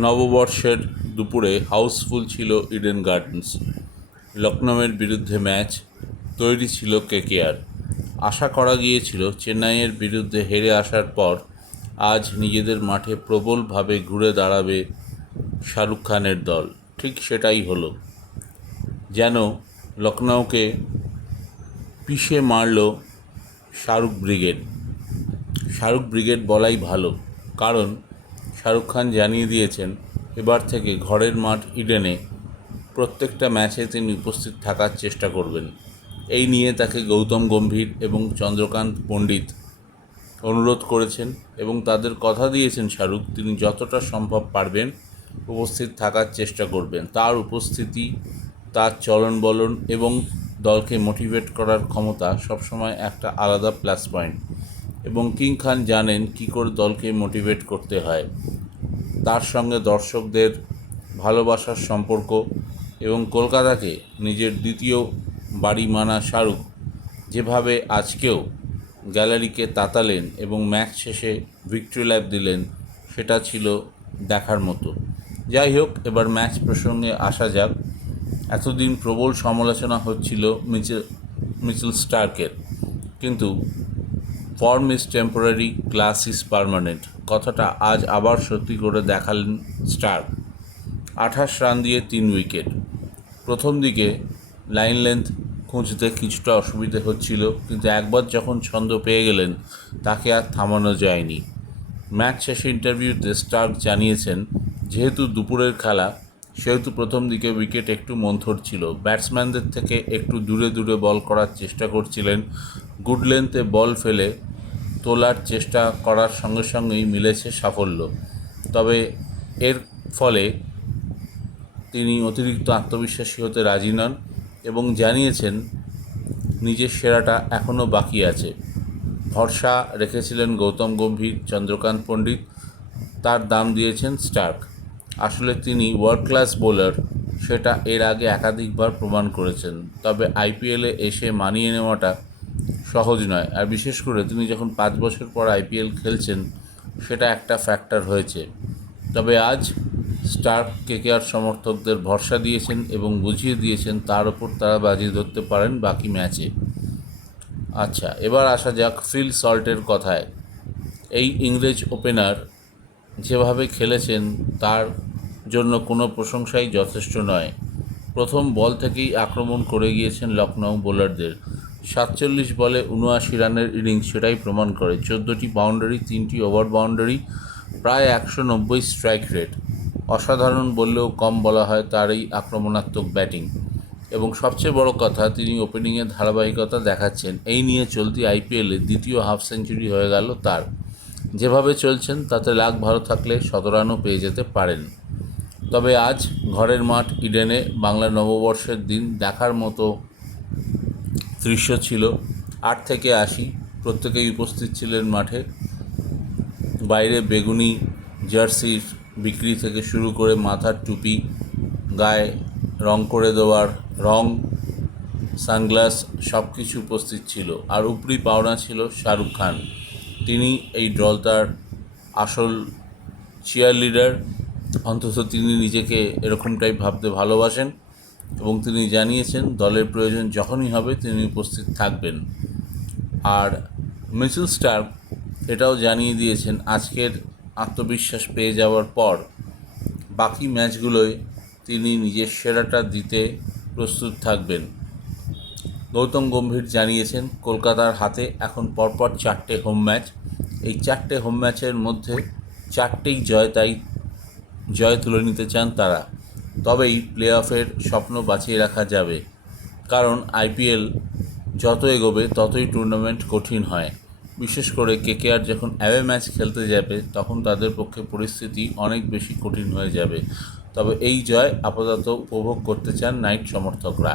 নববর্ষের দুপুরে হাউসফুল ছিল ইডেন গার্ডেন্স। লখনউয়ের বিরুদ্ধে ম্যাচ, তৈরি ছিল কেকেআর। আশা করা গিয়েছিল চেন্নাইয়ের বিরুদ্ধে হেরে আসার পর আজ নিজেদের মাঠে প্রবলভাবে ঘুরে দাঁড়াবে শাহরুখ খানের দল। ঠিক সেটাই হলো। যেন লখনউকে পিষে মারল শাহরুখ ব্রিগেড। শাহরুখ ব্রিগেড বলাই ভালো, কারণ শাহরুখ খান জানিয়ে দিয়েছেন এবার থেকে ঘরের মাঠ ইডেনে প্রত্যেকটা ম্যাচে তিনি উপস্থিত থাকার চেষ্টা করবেন। এই নিয়ে তাকে গৌতম গম্ভীর এবং চন্দ্রকান্ত পণ্ডিত অনুরোধ করেছেন এবং তাদের কথা দিয়েছেন শাহরুখ তিনি যতটা সম্ভব পারবেন উপস্থিত থাকার চেষ্টা করবেন। তার উপস্থিতি, তার চলন বলন এবং দলকে মোটিভেট করার ক্ষমতা সবসময় একটা আলাদা প্লাস পয়েন্ট, এবং কিং খান জানেন কী করে দলকে মোটিভেট করতে হয়। তার সঙ্গে দর্শকদের ভালোবাসার সম্পর্ক এবং কলকাতাকে নিজের দ্বিতীয় বাড়ি মানা শাহরুখ যেভাবে আজকেও গ্যালারিকে তাতালেন এবং ম্যাচ শেষে ভিক্টরি ল্যাপ দিলেন, সেটা ছিল দেখার মতো। যাই হোক, এবার ম্যাচ প্রসঙ্গে আসা যাক। এতদিন প্রবল সমালোচনা হচ্ছিল মিচেল স্টার্কের, কিন্তু form is temporary, class is permanent কথাটা আজ আবার সত্যি করে দেখালেন স্টার্ক। 28 রান দিয়ে 3 উইকেট। প্রথম দিকে লাইন লেন্থ খুঁজতে কিছুটা অসুবিধে হচ্ছিল, কিন্তু একবার যখন ছন্দ পেয়ে গেলেন তাকে আর থামানো যায়নি। ম্যাচ শেষে ইন্টারভিউতে স্টার্ক জানিয়েছেন যেহেতু দুপুরের খেলা, সেহেতু প্রথম দিকে উইকেট একটু মন্থর ছিল। ব্যাটসম্যানদের থেকে একটু দূরে দূরে বল করার চেষ্টা করছিলেন। গুড লেন্থে বল ফেলে তোলার চেষ্টা করার সঙ্গে সঙ্গেই মিলেছে সাফল্য। তবে এর ফলে তিনি অতিরিক্ত আত্মবিশ্বাসী হতে রাজি নন এবং জানিয়েছেন নিজের সেরাটা এখনও বাকি আছে। ভরসা রেখেছিলেন গৌতম গম্ভীর, চন্দ্রকান্ত পণ্ডিত, তার দাম দিয়েছেন স্টার্ক। আসলে তিনি ওয়ার্ল্ড ক্লাস বোলার, সেটা এর আগে একাধিকবার প্রমাণ করেছেন। তবে আইপিএলে এসে মানিয়ে নেওয়াটা সহজ নয়, আর বিশেষ করে তিনি যখন 5 বছর পর আইপিএল খেলছেন, সেটা একটা ফ্যাক্টর হয়েছে। তবে আজ স্টার্ক কেকেআর সমর্থকদের ভরসা দিয়েছেন এবং বুঝিয়ে দিয়েছেন তার ওপর তারা বাজি ধরতে পারেন বাকি ম্যাচে। আচ্ছা, এবার আসা যাক ফিল সল্টের কথায়। এই ইংরেজ ওপেনার যেভাবে খেলেছেন তার জন্য কোনো প্রশংসাই যথেষ্ট নয়। প্রথম বল থেকেই আক্রমণ করে গিয়েছেন লখনউ বোলারদের। 47 বলে 79 রানের ইনিংস সেটাই প্রমাণ করে। 14টি বাউন্ডারি, 3টি ওভার বাউন্ডারি, প্রায় 190 স্ট্রাইক রেট। অসাধারণ বললেও কম বলা হয় তার এই আক্রমণাত্মক ব্যাটিং, এবং সবচেয়ে বড় কথা তিনি ওপেনিংয়ে ধারাবাহিকতা দেখাচ্ছেন। এই নিয়ে চলতি আইপিএলে দ্বিতীয় হাফ সেঞ্চুরি হয়ে গেল তার। যেভাবে চলছেন তাতে লাক ভালো থাকলে 17 রানও পেয়ে যেতে পারেন। তবে আজ ঘরের মাঠ ইডেনে বাংলা নববর্ষের দিন দেখার মতো দৃশ্য ছিল। 8 থেকে 80 প্রত্যেকেই উপস্থিত ছিলেন মাঠে। বাইরে বেগুনি জার্সির বিক্রি থেকে শুরু করে মাথার টুপি, গায়ে রং করে দেওয়ার রং, সানগ্লাস সব কিছু উপস্থিত ছিল। আর উপরি পাওনা ছিল শাহরুখ খান। তিনি এই দলটার আসল চিয়ার লিডার, অন্তত তিনি নিজেকে এরকমটাই ভাবতে ভালোবাসেন এবং তিনি জানিয়েছেন দলের প্রয়োজন যখনই হবে তিনি উপস্থিত থাকবেন। আর মিচেল স্টার্ক এটাও জানিয়ে দিয়েছেন আজকের আত্মবিশ্বাস পেয়ে যাওয়ার পর বাকি ম্যাচগুলোয় তিনি নিজের সেরাটা দিতে প্রস্তুত থাকবেন। গৌতম গম্ভীর জানিয়েছেন কলকাতার হাতে এখন পরপর 4টে হোম ম্যাচ। এই 4টে হোম ম্যাচের মধ্যে 4টেই জয়, তাই জয় তুলে নিতে চান তারা। তবেই প্লে অফের স্বপ্ন বাঁচিয়ে রাখা যাবে, কারণ আইপিএল যত এগোবে ততই টুর্নামেন্ট কঠিন হয়। বিশেষ করে কেকেআর যখন অ্যাওয়ে ম্যাচ খেলতে যাবে তখন তাদের পক্ষে পরিস্থিতি অনেক বেশি কঠিন হয়ে যাবে। তবে এই জয় আপাতত উপভোগ করতে চান নাইট সমর্থকরা।